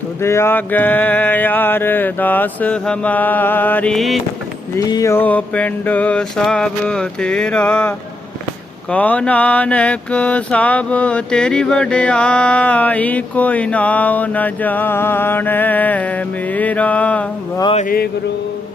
ਤੁਧ ਆਗੇ ਯਾਰ ਦਾਸ ਹਮਾਰੀ, ਜਿਉ ਪਿੰਡ ਸਭ ਤੇਰਾ। ਕਉ ਨਾਨਕ ਸਭ ਤੇਰੀ ਵਡਿਆਈ, ਕੋਈ ਨਾਉ ਨ ਜਾਣੈ ਮੇਰਾ। ਵਾਹਿਗੁਰੂ।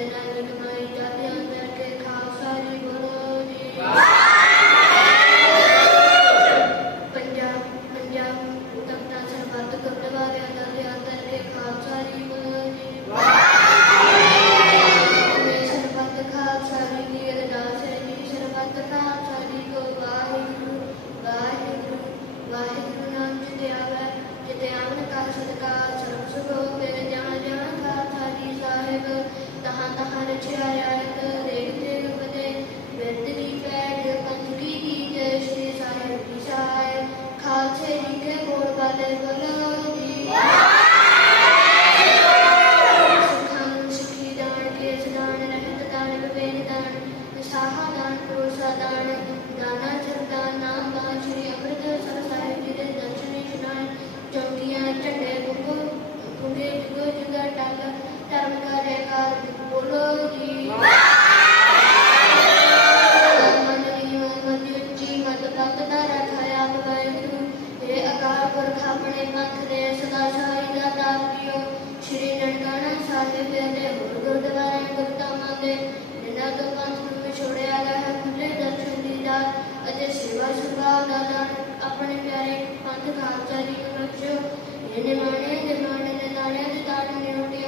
വിശുദ്ധനായി തമ്പുരാൻ ਕਰਮ ਕਰੇ ਕਰ ਬੋਲੋ ਜੀ। ਮੰਨਰੀ ਮੰਨਰੀ ਜੀ ਮਤ ਪਤ ਦਾ ਰਖਾਇਆ ਵਾਹਿਗੁਰੂ। ਇਹ ਅਕਾਲ ਪੁਰਖ, ਆਪਣੇ ਪੰਥ ਦੇ ਸਦਾ ਸਾਈ ਦਾ ਦਾਤ ਦਿਓ। ਸ੍ਰੀ ਨਨਕਾਣਾ ਸਾਹਿਬ ਦੇ ਦੇ ਹੋਰ ਗੁਰਦੁਆਰੇ ਗੁਰਤਾਮਾ ਦੇ ਜਿਨ੍ਹਾਂ ਤੋਂ ਪੰਥ ਨੂੰ ਵਿਛੋੜਿਆ ਗਿਆ ਹੈ, ਖੁੱਲੇ ਦਰਸ਼ਨ ਦੀ ਦਾਤ ਅਤੇ ਸੇਵਾ ਸੁਭਾਅ ਦਾ ਦਾਨ ਆਪਣੇ ਪਿਆਰੇ ਪੰਥ ਖਾਲਸਾ ਜੀ ਨੂੰ ਬਖਸ਼ੋ। ਇਹ ਨਿਮਾਣੇ ਨਿਮਾਣੇ ਦੇ ਨਾਲਿਆਂ ਦੇ ਦਾਤ ਨੇ ਰੋਟੀਆਂ